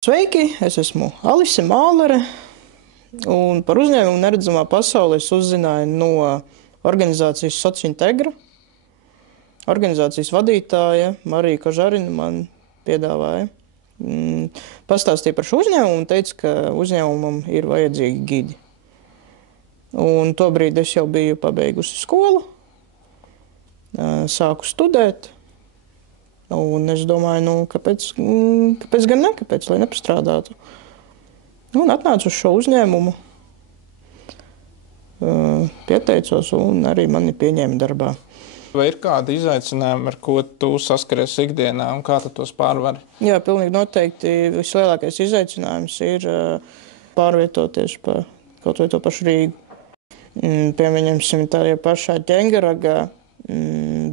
Sveiki, es esmu Alise Mālere, un par uzņēmumu Neredzamā pasaule es uzzināju no organizācijas Sociintegra. Organizācijas vadītāja Marija Kožarina man piedāvāja. Pastāstīja par šo uzņēmumu un teica, ka uzņēmumam ir vajadzīgi gidi. Un tobrīd es jau biju pabeigusi skolu, sāku studēt. Un es domāju, kāpēc gan ne, kāpēc, lai nepastrādātu. Un atnācu uz šo uzņēmumu, pieteicos un arī mani pieņēma darbā. Vai ir kādi izaicinājumi, ar ko tu saskaries ikdienā un kā tu tos pārvari? Jā, pilnīgi noteikti vislielākais izaicinājums ir pārvietoties pa kaut vai to pašu Rīgu. Pieņemsim tādā pašā Ķengaragā.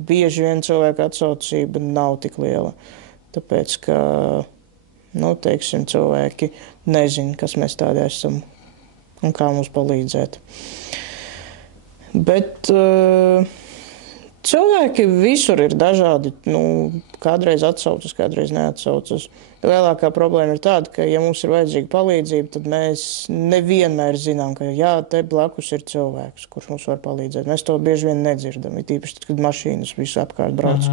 Bieži vien cilvēka atsaucība nav tik liela, tāpēc, ka, teiksim, cilvēki nezin, kas mēs tādi esam un kā mums palīdzēt. Bet cilvēki visur ir dažādi, kādreiz atsaucas, kādreiz neatsaucas. Lielākā problēma ir tāda, ka, ja mums ir vajadzīga palīdzība, tad mēs nevienmēr zinām, ka jā, te blakus ir cilvēks, kurš mums var palīdzēt. Mēs to bieži vien nedzirdam, it īpaši, kad mašīnas visu apkārt brauc.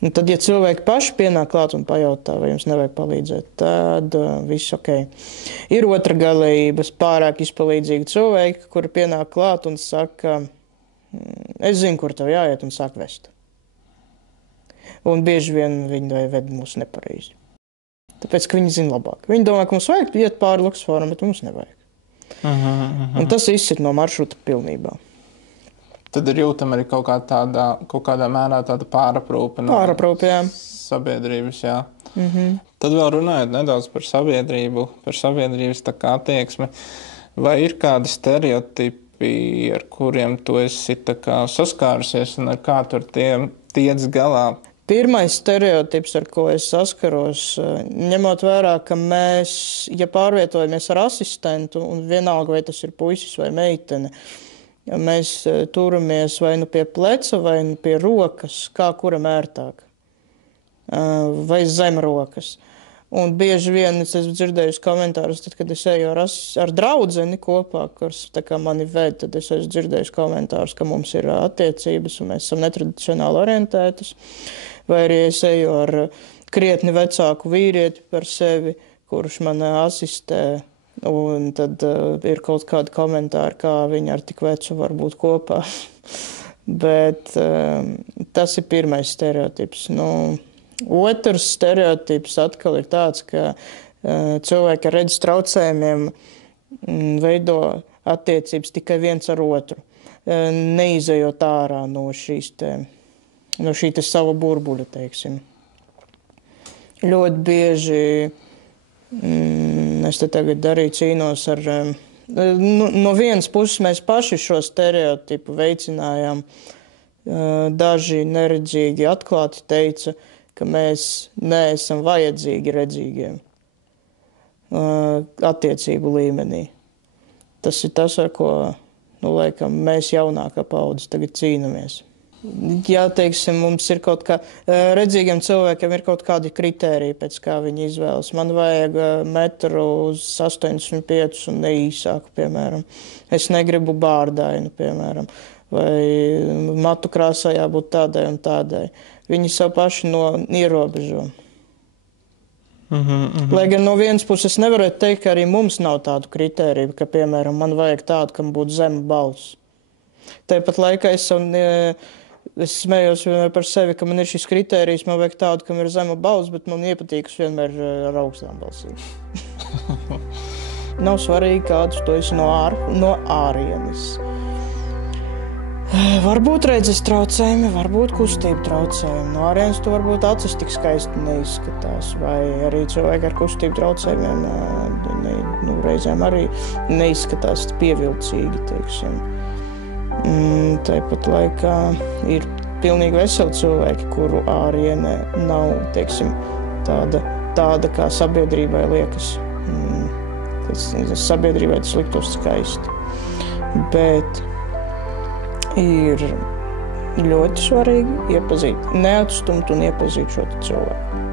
Un tad, ja cilvēki paši pienāk klāt un pajautā, vai jums nevajag palīdzēt, tad viss ok. Ir otra galējības, pārāk izpalīdzīgi cilvēki, kuri pienāk klāt un saka, es zinu, kur tev jāiet, un sāk vest. Un bieži vien viņi ved mūs nepareizi. Tāpēc, ka viņi zina labāk. Viņi domā, ka mums vajag iet pāri Luksforam, bet mums nevajag. Un tas izsit no maršruta pilnībā. Tad ir jūtama arī kaut kādā mērā tāda pāraprūpe no sabiedrības, jā. Tad vēl runājot nedaudz par sabiedrību, par sabiedrības attieksmi. Vai ir kādi stereotipi, ar kuriem tu esi saskārusies un ar kā tu ar tiem tiec galā? Pirmais stereotips, ar ko es saskaros, ņemot vērā, ka mēs, ja pārvietojamies ar asistentu, un vienalga, vai tas ir puisis vai meitene, mēs turamies vai nu pie pleca, vai nu pie rokas, kā kuram ērtāk, vai zem rokas. Un bieži vien es esmu dzirdējusi komentārus, tad, kad es eju ar draudzeni kopā, kas mani ved, tad es esmu dzirdējusi komentārus, ka mums ir attiecības un mēs esam netradicionāli orientētas. Vai arī es eju ar krietni vecāku vīrieti par sevi, kurš man asistē, un tad ir kaut kādi komentāri, kā viņi ar tik vecu var būt kopā. Bet tas ir pirmais stereotips. Otrs stereotips atkal ir tāds, ka cilvēki ar redzes traucējumiem veido attiecības tikai viens ar otru, neizejot ārā no šī sava burbuļa, teiksim. Ļoti bieži es te tagad arī cīnos ar... No vienas puses mēs paši šo stereotipu veicinājām. Daži neredzīgi atklāti teica, ka mēs neesam vajadzīgi redzīgiem attiecību līmenī. Tas ir tas, ar ko, laikam, mēs jaunākā paudze tagad cīnamies. Jā, teiksim, mums ir redzīgiem cilvēkiem ir kaut kādi kritēriji, pēc kā viņi izvēlas. Man vajag 1,85 m un neīsāku, piemēram. Es negribu bārdainu, piemēram. Vai matu krāsā jābūt tādai un tādai. Viņi sev paši ierobežo. Lai gan no vienas puses nevarētu teikt, ka arī mums nav tādu kritēriju, ka, piemēram, man vajag tādu, kam būtu zema balss. Tāpat laikā es smējos vienmēr par sevi, ka man ir šis kritērijs, man vajag tādu, kam ir zema balss, bet man iepatīkas vienmēr ar augstām balsīm. Nav svarīgi, kādus tu esi no ārienes. Varbūt redzes traucējumi, varbūt kustību traucējumi. No ārienes tu varbūt acis tik skaisti neizskatās, vai arī cilvēki ar kustību traucējumiem reizēm arī neizskatās pievilcīgi, teiksim. Tāpat laikā ir pilnīgi veseli cilvēki, kuru āriene nav, teiksim, tāda kā sabiedrībai liekas. Sabiedrībai tas liktos skaisti. Bet ir ļoti svarīgi neatstumt un iepazīt šo cilvēku.